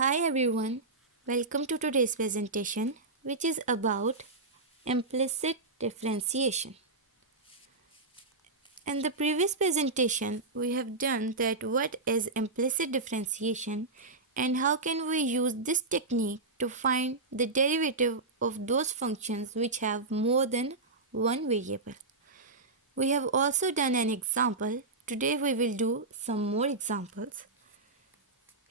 Hi everyone, welcome to today's presentation, which is about implicit differentiation. In the previous presentation, we have done that what is implicit differentiation and how can we use this technique to find the derivative of those functions which have more than one variable. We have also done an example. Today we will do some more examples.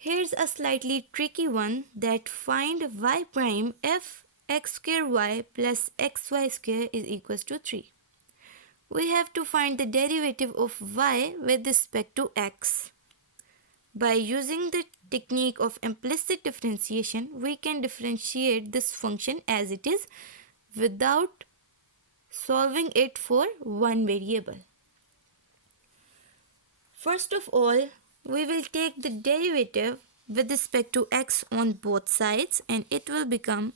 Here's a slightly tricky one that find y prime if x square y plus xy square is equals to 3. We have to find the derivative of y with respect to x. By using the technique of implicit differentiation, we can differentiate this function as it is without solving it for one variable. First of all, we will take the derivative with respect to x on both sides and it will become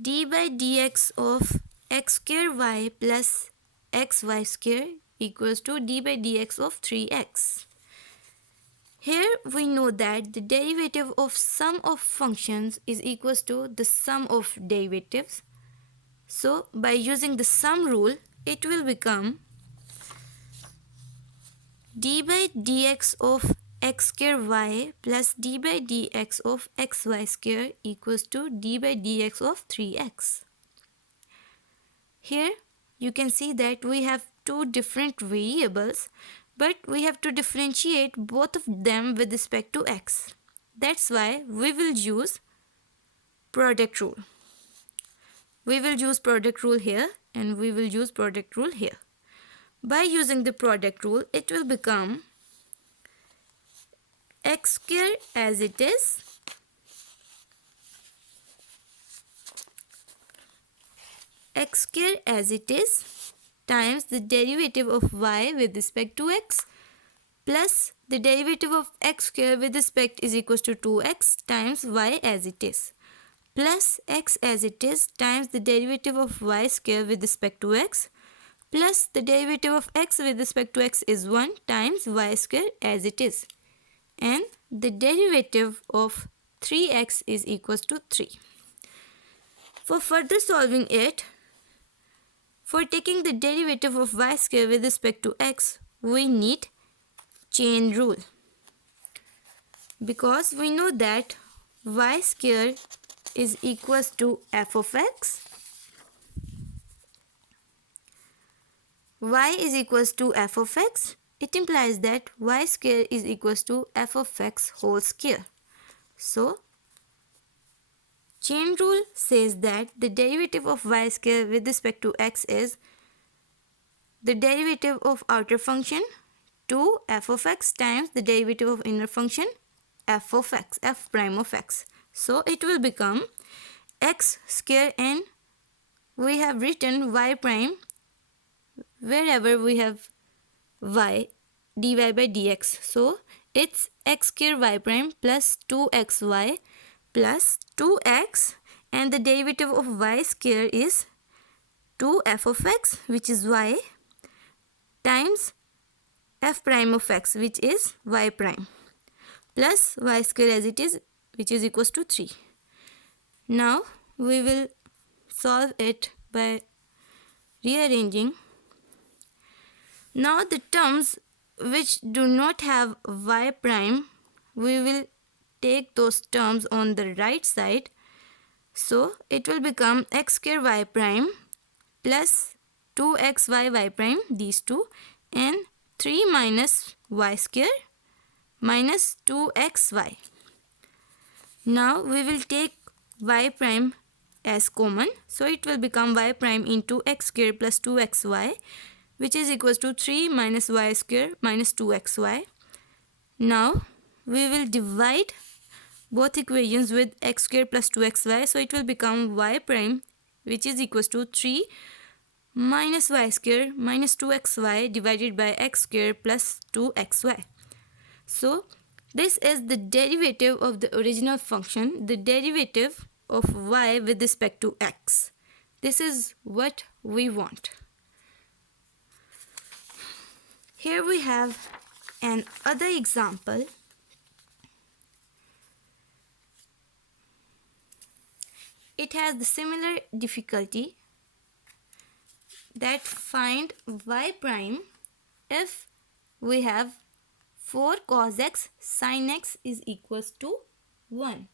d by dx of x square y plus xy square equals to d by dx of 3x. Here we know that the derivative of sum of functions is equals to the sum of derivatives. So by using the sum rule, it will become d by dx of x square y plus d by dx of xy square equals to d by dx of 3x. Here you can see that we have two different variables, but we have to differentiate both of them with respect to x. That's why we will use product rule. We will use product rule here and we will use product rule here. By using the product rule, it will become x square as it is x square as it is times the derivative of y with respect to x plus the derivative of x square with respect is equals to 2x times y as it is plus x as it is times the derivative of y square with respect to x plus the derivative of x with respect to x is 1 times y square as it is, and the derivative of 3x is equals to 3. For further solving it, for taking the derivative of y square with respect to x, we need chain rule. Because we know that y square is equals to f of x, y is equals to f of x, it implies that y square is equals to f of x whole square. So, chain rule says that the derivative of y square with respect to x is the derivative of outer function 2 f of x times the derivative of inner function f of x, f prime of x. So it will become x square and we have written y prime wherever we have y dy by dx. So it's x square y prime plus 2xy plus 2x and the derivative of y square is 2f of x which is y times f prime of x which is y prime plus y square as it is which is equals to 3. Now we will solve it by rearranging. Now the terms which do not have y prime, we will take those terms on the right side. So it will become x square y prime plus 2xy y prime, these two, and 3 minus y square minus 2xy. Now we will take y prime as common. So it will become y prime into x square plus 2xy which is equals to 3 minus y square minus 2xy. Now we will divide both equations with x square plus 2xy. So it will become y prime which is equals to 3 minus y square minus 2xy divided by x square plus 2xy. So this is the derivative of the original function, the derivative of y with respect to x. This is what we want. Here we have another example. it has the similar difficulty, that find y prime if we have 4 cos x sin x is equals to 1.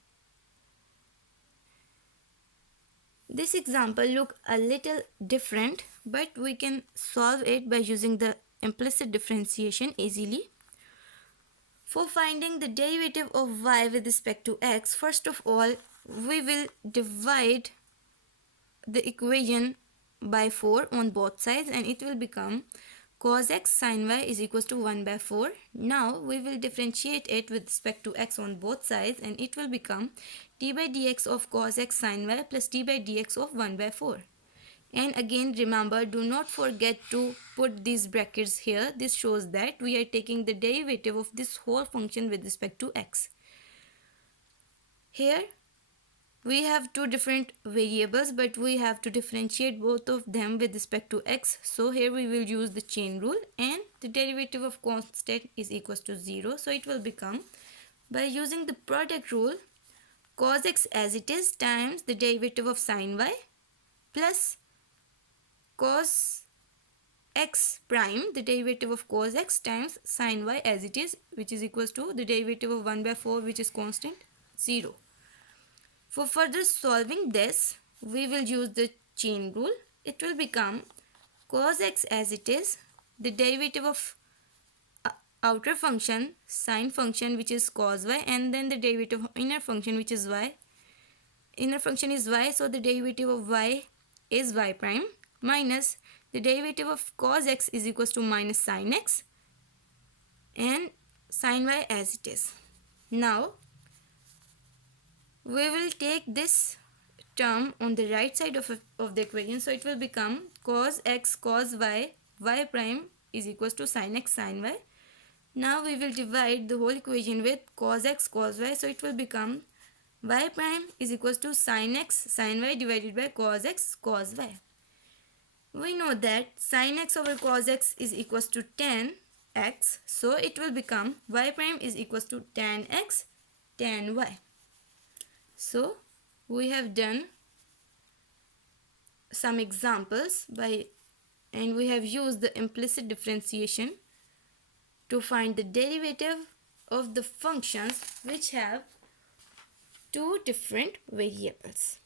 This example look a little different, but we can solve it by using the implicit differentiation easily. For finding the derivative of y with respect to x, first of all, we will divide the equation by 4 on both sides, and it will become cos x sin y is equals to 1 by 4. Now we will differentiate it with respect to x on both sides, and it will become d by dx of cos x sin y plus d by dx of 1 by 4. And again remember, do not forget to put these brackets here. This shows that we are taking the derivative of this whole function with respect to x. Here we have two different variables, but we have to differentiate both of them with respect to x. So here we will use the chain rule, and the derivative of constant is equals to 0. So it will become, by using the product rule, cos x as it is times the derivative of sin y plus cos x prime, the derivative of cos x times sin y as it is, which is equals to the derivative of 1 by 4, which is constant, 0. For further solving this, we will use the chain rule. It will become cos x as it is, the derivative of outer function, sine function, which is cos y, and then the derivative of inner function, which is y. Inner function is y, so the derivative of y is y prime, minus the derivative of cos x is equals to minus sin x, and sin y as it is. Now we will take this term on the right side of the equation, so it will become cos x cos y y prime is equals to sin x sin y. Now we will divide the whole equation with cos x cos y, so it will become y prime is equals to sin x sin y divided by cos x cos y. We know that sin x over cos x is equals to tan x, so it will become y prime is equals to tan x tan y. So we have done some examples and we have used the implicit differentiation to find the derivative of the functions which have two different variables.